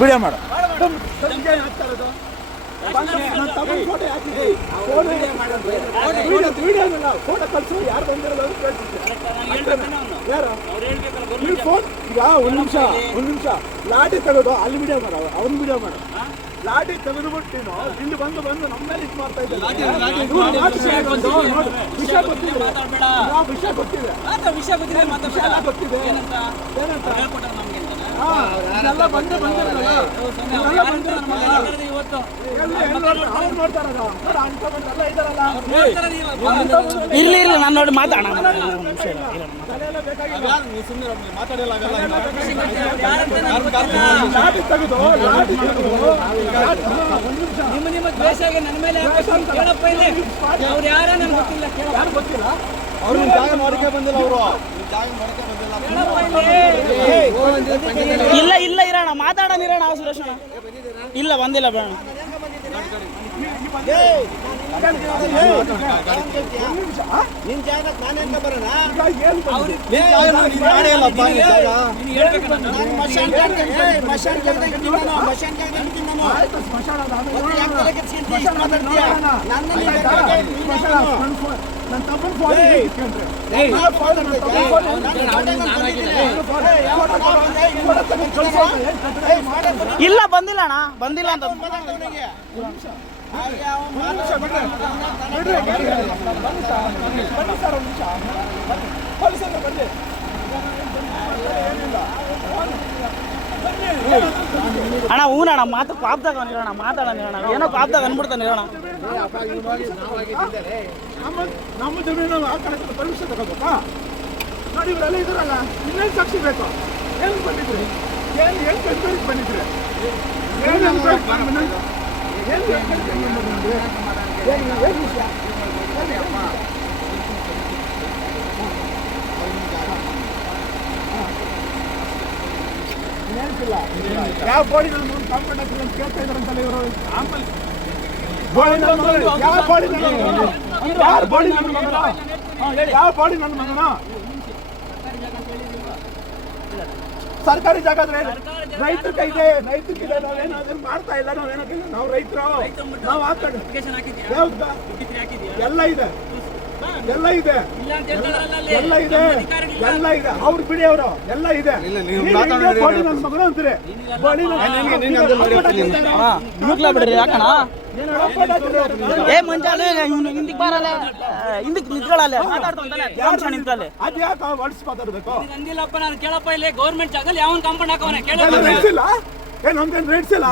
Video ಮಾಡು. ಯಾರು ಈಗ ಒಂದು ನಿಮಿಷ ಒಂದು ನಿಮಿಷ. ಲಾಟಿ ತೆಗೆದು ಅಲ್ಲಿ ವಿಡಿಯೋ ಮಾಡು ಅವ್ನ ವಿಡಿಯೋ ಮಾಡು. ಲಾಟಿ ತೆಗೆದುಬಿಟ್ಟು ನೀನು ಇಲ್ಲಿ ಬಂದು ಬಂದು ನಮ್ಮ ಮೇಲೆ ಇದು ಮಾಡ್ತಾ ವಿಷಯ ಗೊತ್ತಿದೆ. ಆ, ವಿಷಯ ಗೊತ್ತಿದೆ. ವಿಷಯ ಗೊತ್ತಿದೆ ಏನಂತ? ಇರ್ಲಿ ಇರ್ಲಿ ನಾನು ನೋಡಿ ಮಾತಾಡೋಣ ನಿಮ್ಮ ನಿಮ್ಮ ದ್ವೇಷ ನನ್ನ ಮೇಲೆ ಅವ್ರು ಯಾರ ನನ್ಗೆ ಗೊತ್ತಿಲ್ಲ ಅವ್ರು ನಿಮ್ ಜಾಗ ನೋಡಕ್ಕೆ ಬಂದಿಲ್ಲ ಅವರು ನಿಮ್ ಜಾಗ ನೋಡಕ್ಕೆ ಬಂದಿಲ್ಲ ಇಲ್ಲ ಇಲ್ಲ ಇರೋಣ ಮಾತಾಡೋಣ ಇರೋಣ ಸುರೇಶ್ ಇಲ್ಲ ಬಂದಿಲ್ಲ ಬೇಡ ನಿನ್ ಬರೋಣ ಜಾಗ ನೋಡಿ ಮಾಡೇ ಇಲ್ಲಪ್ಪ ನಿನ್ ಜಾಗ ನೀನು ಹೇಳ್ಬೇಕು ನಾನು ನಾನು ಮಶಾನ್ ಮಶಾನ್ ಮಶಾನ್? ನನ್ನ ನನ್ನ ತಮ್ಮನ ಫೋನ್. ಇಲ್ಲ ಬಂದಿಲ್ಲ ಅಣ್ಣ. ಬಂದಿಲ್ಲ ಅಂತ. ಅಣ್ಣ ಹೂನಣ್ಣ ಮಾತು ಪಾಪದಾಗ ಇರೋಣ ಮಾತಾಡೋಣ ನಿರೋಣ ಏನೋ ಪಾಪ್ದಾಗ ಅನ್ಬಿಡ್ತಾನೆ ಇರೋಣ ನಮ್ಮ ನಮ್ಮ ಜಮೀನು ಆ ಕಡೆ ಪರ್ಮಿಷನ್ ತಗೋಬೇಕಾ ನೋಡಿ ಇವರೆಲ್ಲ ಇದಾರಲ್ಲ ಇನ್ನೇನು ಸಾಕ್ಷಿ ಬೇಕು ಏನು ಬಂದಿದ್ರಿ ಏನು ಏನು ಎನ್ಕ್ವೈರಿಗೆ ಬಂದಿದ್ರಿ ಏನು? ಏನು ವಿಷಯ? ಯಾವ ಬೋಡಿ ನಾನು ಮುಂದೆ ಕಾಂಪೌಂಡ್ ಹಾಕಿಲ್ಲ ಅಂತ ಕೇಳ್ತಾ ಇದಾರಂತಲ್ಲ ಇವರು ಆಮೇಲೆ ಬೋಡಿ ನನ್ನ ಮಗನ ಯಾವ ಬೋಡಿ ನನ್ನ ಮಗನ ಯಾರ ಬಾಡಿ ನನ್ನ ಮಗನ ಯಾವ ಬೋಡಿ ನನ್ನ ಮಗನ ಸರ್ಕಾರಿ ಜಾಗ ಅಂದ್ರೆ ರೈತರ. ಕೈಗೆ ರೈತರ ಕೈಗೆ ನಾವೇನಾದ್ರೂ ಮಾಡ್ತಾ ಇಲ್ಲ ನಾವು ರೈತರು ನಾವು ಹಾಕೊಂಡು ಎಲ್ಲ ಇದೆ. ಎಲ್ಲ ಇದೆ. ಇಲ್ಲ ಅಂತ ಹೇಳ್ತಾರಲ್ಲ ಎಲ್ಲ ಇದೆ. ಎಲ್ಲ ಇದೆ. ಅವ್ರು ಬಿಡಿ ಅವರು. ಎಲ್ಲ ಇದೆ. ನನ್ನ ಮಗನು ಅಂತೀರಿ. ಮುಗ್ಲ ಬಿಡ್ರಿ ಯಾಕಣ ಏ ಮಂಜಾಲೆ ಇವ್ನು ಹಿಂದಕ್ಕೆ ಬರಲ್ಲ. ಹಿಂದಕ್ಕೆ ನಿಂತ್ಕೊಳ್ಳಲ್ಲ. ಮಾತಾಡ್ತಾನೆ ಯಾರು ನಿಂತಲ್ಲಿ ಅದು ಯಾಕೆ ಹೊಡ್ಸಿ ಮಾತಾಡ್ಬೇಕು? ಅಂದಿಲ್ಲಪ್ಪ ನಾನು ಕೇಳಪ್ಪ ಇಲ್ಲಿ. ಗೌರ್ಮೆಂಟ್ ಜಾಗದಲ್ಲಿ ಯಾವನ್ ಕಾಂಪೌಂಡ್ ಹಾಕವನ? ಕೇಳಿಲ್ಲ ಇಲ್ಲ? ಏ ನಮ್ದೇನು ರೈಟ್ಸ್ ಇಲ್ಲ?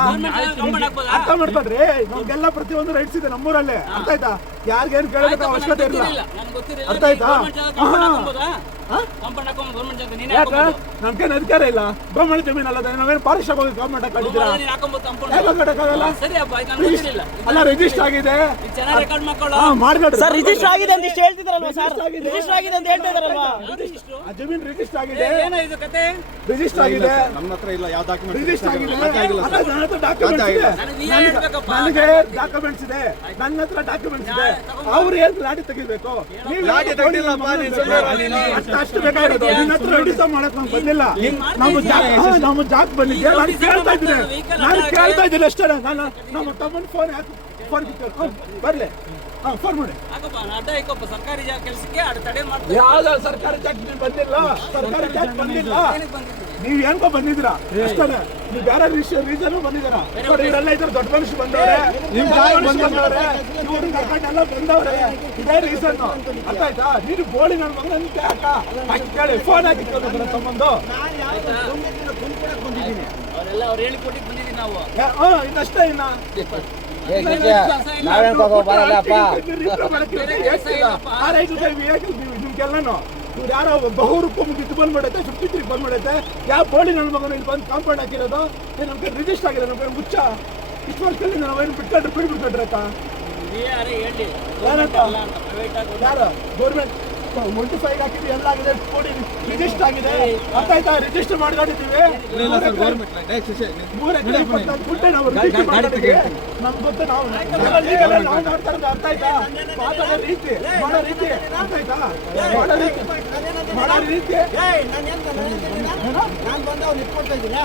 ಅರ್ಥ ಮಾಡ್ಕೊಡ್ರಿ ನಮ್ಗೆಲ್ಲ ಪ್ರತಿಯೊಂದು ರೈಟ್ಸ್ ಇದೆ ನಮ್ಮೂರಲ್ಲೇ. ಅರ್ಥ ಆಯ್ತಾ? ಯಾರಿಗೇನು ಕೇಳಬೇಕು ಅವಶ್ಯಕತೆ ಇರಲಿಲ್ಲ ನನಗೆ ಗೊತ್ತಿರಲಿಲ್ಲ. ಅರ್ಥ ಆಯ್ತಾ? ಯಾಕೆ? ನಮ್ಗೇನು ಅಧಿಕಾರ ಇಲ್ಲ. ಗೌರ್ಮೆಂಟ್ ಜಮೀನು ಅಲ್ಲ ನಾವೇನು ಪಾಲಿಶ್ ಹೋಗಿ ಗೌರ್ಮೆಂಟ್ ಗೊತ್ತಿರಲಿಲ್ಲ. ಅಲ್ಲ ರಿಜಿಸ್ಟರ್ ಆಗಿದೆ. ಈಗ ರೆಕಾರ್ಡ್ ಮಾಡ್ಕೊಳ್ಳೋ. ಸರ್ ರಿಜಿಸ್ಟರ್ ಆಗಿದೆ ಅಂತ ಇಷ್ಟು ಜಮೀನ್ ಸರ್. ರಿಜಿಸ್ಟರ್ ಆಗಿದೆ. ಅಂತ ಹೇಳ್ತಾ ಇದಾರಲ್ವಾ ಆ ಜಮೀನು ರಿಜಿಸ್ಟರ್ ಆಗಿದೆ. ಏನೋ ಇದು ಕತೆ? ರಿಜಿಸ್ಟರ್ ಆಗಿದೆ. ನಮ್ಮ ಹತ್ರ ಇಲ್ಲ ಯಾವ ಡಾಕ್ಯುಮೆಂಟ್ ರಿಜಿಸ್ಟರ್ ಆಗಿದೆ? ನನ್ನ ಹತ್ರ ಡಾಕ್ಯುಮೆಂಟ್ಸ್ ಇದೆ. ನನಗೆ ಡಾಕ್ಯುಮೆಂಟ್ಸ್ ಇದೆ. ನನ್ನ ಹತ್ರ ಡಾಕ್ಯುಮೆಂಟ್ಸ್ ಇದೆ. ಅವ್ರು ಹೇಳಿ ಲಾಡಿ ತೆಗಿಬೇಕು. ನೀವು ಲಾಡಿ ತಗೊಂಡಿಲ್ಲ ನೀನ್ ಸುಳ್ಳು ನೀನು. ಅಷ್ಟು ಬೇಕಾಗಿರೋದು ನಿನ್ನ ಹತ್ರ ರೆಡಿಸ ಮಾಡಕ್ ನಂಗೆ ಬಂದಿಲ್ಲ. ನಮ್ಮ ಜಾಗ ನಾವು ನಮ್ಮ ಜಾಗ ಬಂದಿದ್ದೆ ನಾನು ಕೇಳ್ತಾ ಇದ್ದೀನಿ. ನಾನು ಕೇಳ್ತಾ ಇದ್ದೀನಿ ಅಷ್ಟೇ. ನಾನು ನಮ್ಮ ತಮ್ಮನ ಫೋನ್ ಫೋನ್ ಬರ್ಲಿ. ಫೋನ್ ಮಾಡಿ. ಅಡ್ಡ ಇಕ್ಕಪ್ಪ ಸರ್ಕಾರಿ ಜಾಗ ಕೆಲಸಕ್ಕೆ ಅಡ್ಡ ತಡೆ ಮಾಡ್ತಾರೆ ಯಾವ್ದು ಸರ್ಕಾರಿ ಜಾಗ ನೀವು ಬಂದಿಲ್ಲ. ಸರ್ಕಾರಿ ಜಾಗ ಬಂದಿಲ್ಲ. ನೀವ್ ಏನ್ಕೋ ಬಂದಿದ್ದೀರಾ? ಅಷ್ಟೇ ನೀವು ಬೇರೆ ರೀಸನ್ ಬಂದಿದ್ದೀರಾ? ಇವರೆಲ್ಲ ಇದ್ದಾರೆ ದೊಡ್ಡ ಮನುಷ್ಯ ಬಂದವ್ರೆ. ಬಂದವ್ರೆ. ಇವ್ರು ಕರ್ಕೊಂಡೆಲ್ಲ ಬಂದವ್ರೆ. ಇದೇ ರೀಸನ್ ಅರ್ಥ ಆಯ್ತಾ ನೀನು ಬೋಳಿ ನನ್ನ ಮಗನ ಯಾಕ? ಹಾಕ ಕೇಳಿ. ಫೋನ್ ಹಾಕಿ ತಮ್ಮಂದು. ಸಂಬಂಧ ಅವರೆಲ್ಲ ಅವ್ರು ಹೇಳಿ ಕೊಟ್ಟಿದ್ ಬಂದಿದ್ದೀವಿ ನಾವು ಇನ್ನಷ್ಟೇ ಇನ್ನ. ನಾವೇನ್ ಬರಲ್ಲಪ್ಪ ನಿಮ್ಗೆಲ್ಲನು ಇವ್ರು ಯಾರೋ ಬಹುರೂಪ ಇದು ಬಂದ್ಬಿಡೈತೆ ಫಿಫ್ಟಿ ತ್ರೀ ಬಂದ್ಬಿಡೈತೆ ಯಾವ ಬೋಳಿ ನನ್ನ ಮಗನ ಇಲ್ಲಿ ಬಂದು ಕಾಂಪೌಂಡ್ ಹಾಕಿರೋದು ಏ ನಮ್ಗೆ ರಿಜಿಸ್ಟರ್ ಆಗಿದೆ ನಮ್ಗೆ ಮುಚ್ಚ ಇಷ್ಟು ವರ್ಷದಲ್ಲಿ ನಾವೇನು ಬಿಟ್ಕೊಂಡ್ರೆ ಬಿಡಿ ಬಿಟ್ಕೊಂಡ್ರಕ್ಕ ಯಾರೇ ಹೇಳಿ. ಯಾರಪ್ಪ? ಅಲ್ಲ ಅಂತ ಪ್ರೈವೇಟ್ ಯಾರು? ಗೌರ್ಮೆಂಟ್ ಮುಲ್ಟಿ ಆಗಿದೆ ಹಾಕಿದ್ವಿ ಎಲ್ಲ ಆಗಿದೆ. ಕೋಡಿ ರಿಜಿಸ್ಟರ್ ಆಗಿದೆ. ಅರ್ಥ ಆಯ್ತಾ? ರಿಜಿಸ್ಟರ್ ಮಾಡ್ಕೊಂಡಿದ್ದೀವಿ. ಇಲ್ಲ ಸರ್ ಗೌರ್ಮೆಂಟ್ ಮೂರು ಎಕರೆ ಇಪ್ಪತ್ತೊಂದು ಗುಂಟೆ ನಾವು ರಿಜಿಸ್ಟರ್ ಮಾಡಿದ್ದೀವಿ ನಮ್ಗೆ ಗೊತ್ತು ನಾವು ಆಗಿ ನಾವು ಮಾಡ್ತಾ ಇರೋದು ಅರ್ಥ ಆಯ್ತಾ ಮಾತಾಡೋ ರೀತಿ. ಮಾಡೋ ರೀತಿ. ಅರ್ಥ ಆಯ್ತಾ? ಮಾಡೋ ರೀತಿ. ಮಾಡೋ ರೀತಿ. ನಾನು ಬಂದು ಅವ್ನು ಇಟ್ಕೊಡ್ತಾ ಇದ್ದೀನ?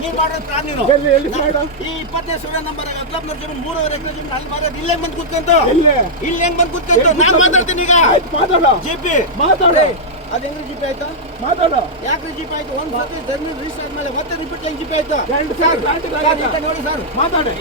ನೀನ್ ಮಾಡೋದ್? ಈ ನಂಬರ್ ಹದಿನಾಲ್ಕು ಜಮೀನು ಮೂರುವರೆ ಎಕರೆ ಜಮೀನು ಅಲ್ಲಿ ಮಾರೋದು ಇಲ್ಲೇ ಬಂದು ಕುತ್ಕೊಂತು? ಇಲ್ಲಿ ಹೆಂಗ್ ಬಂದ್ ಕುತ್ಕೊಂತು? ನಾನ್ ಮಾತಾಡ್ತೀನಿ ಈಗ. ಮಾತಾಡ. ಮಾತಾಡು ಜಿಪಿ ಮಾತಾಡು. ಅದ್ ಹೆಂಗ್ರಿ ಜಿಪಿ ಆಯ್ತಾ? ಮಾತಾಡು. ಯಾಕ್ರಿ ಜಿಪಿ ಆಯ್ತು? ಒಂದ್ ಸತಿ ಜರ್ನಿ ರಿಜಿಸ್ಟರ್ ಆದ್ಮೇಲೆ ಮತ್ತೆ ರಿಪೀಟ್ ಹೆಂಗ್ ಜಿಪಿ ಆಯ್ತಾ? ಎರಡು ಸರ್, ನೋಡಿ ಸರ್. ಮಾತಾಡಿ.